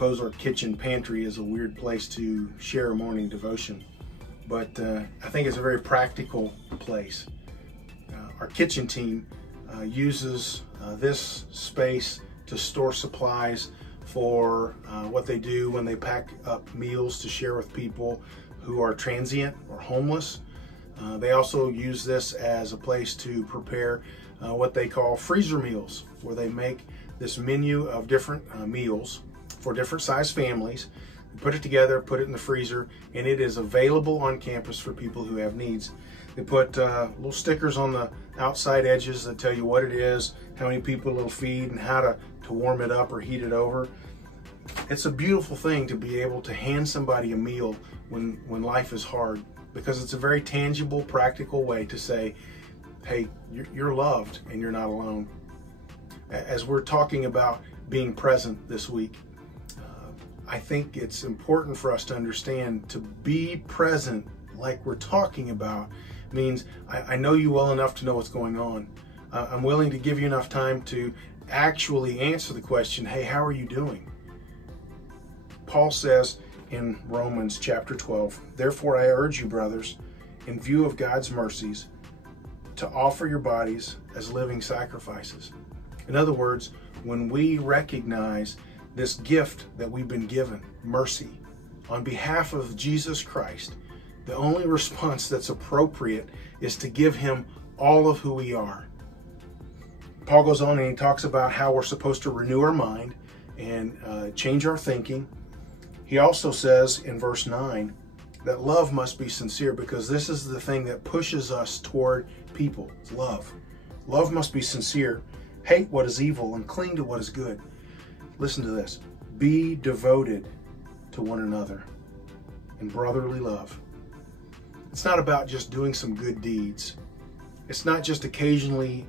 suppose our kitchen pantry is a weird place to share a morning devotion, but I think it's a very practical place. Our kitchen team uses this space to store supplies for what they do when they pack up meals to share with people who are transient or homeless. They also use this as a place to prepare what they call freezer meals, where they make this menu of different meals for different size families, put it together, put it in the freezer, and it is available on campus for people who have needs. They put little stickers on the outside edges that tell you what it is, how many people it'll feed, and how to warm it up or heat it over. It's a beautiful thing to be able to hand somebody a meal when life is hard, because it's a very tangible, practical way to say, hey, you're loved and you're not alone. As we're talking about being present this week, I think it's important for us to understand to be present like we're talking about means I know you well enough to know what's going on. I'm willing to give you enough time to actually answer the question, hey, how are you doing? Paul says in Romans chapter 12, therefore I urge you, brothers, in view of God's mercies, to offer your bodies as living sacrifices. In other words, when we recognize this gift that we've been given, mercy, on behalf of Jesus Christ, the only response that's appropriate is to give him all of who we are. Paul goes on and he talks about how we're supposed to renew our mind and change our thinking. He also says in verse 9 that love must be sincere, because this is the thing that pushes us toward people. It's love. Love must be sincere. Hate what is evil and cling to what is good. Listen to this. Be devoted to one another in brotherly love. It's not about just doing some good deeds. It's not just occasionally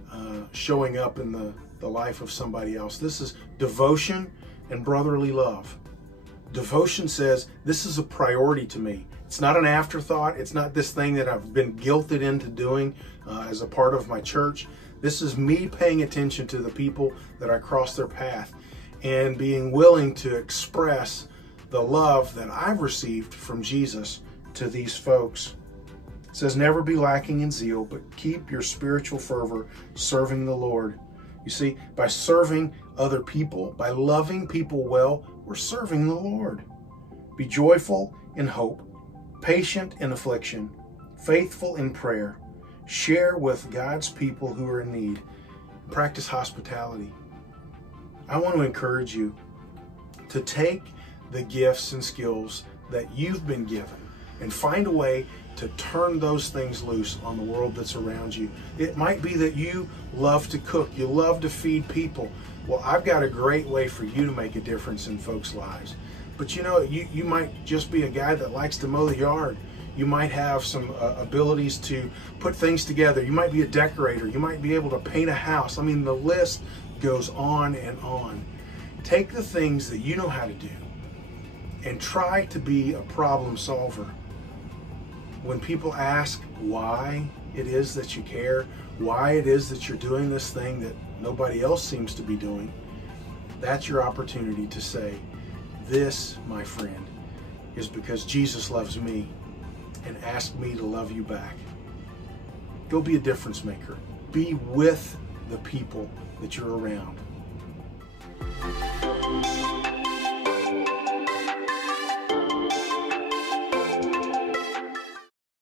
showing up in the life of somebody else. This is devotion and brotherly love. Devotion says, this is a priority to me. It's not an afterthought. It's not this thing that I've been guilted into doing as a part of my church. This is me paying attention to the people that I cross their path and being willing to express the love that I've received from Jesus to these folks. It says, never be lacking in zeal, but keep your spiritual fervor serving the Lord. You see, by serving other people, by loving people well, we're serving the Lord. Be joyful in hope, patient in affliction, faithful in prayer. Share with God's people who are in need. Practice hospitality. I want to encourage you to take the gifts and skills that you've been given and find a way to turn those things loose on the world that's around you. It might be that you love to cook, you love to feed people. Well, I've got a great way for you to make a difference in folks' lives. But you know, you might just be a guy that likes to mow the yard. You might have some abilities to put things together. You might be a decorator. You might be able to paint a house. I mean, the list goes on and on. Take the things that you know how to do and try to be a problem solver. When people ask why it is that you care, why it is that you're doing this thing that nobody else seems to be doing, that's your opportunity to say, this, my friend, is because Jesus loves me and asked me to love you back. Go be a difference maker. Be with the people that you're around.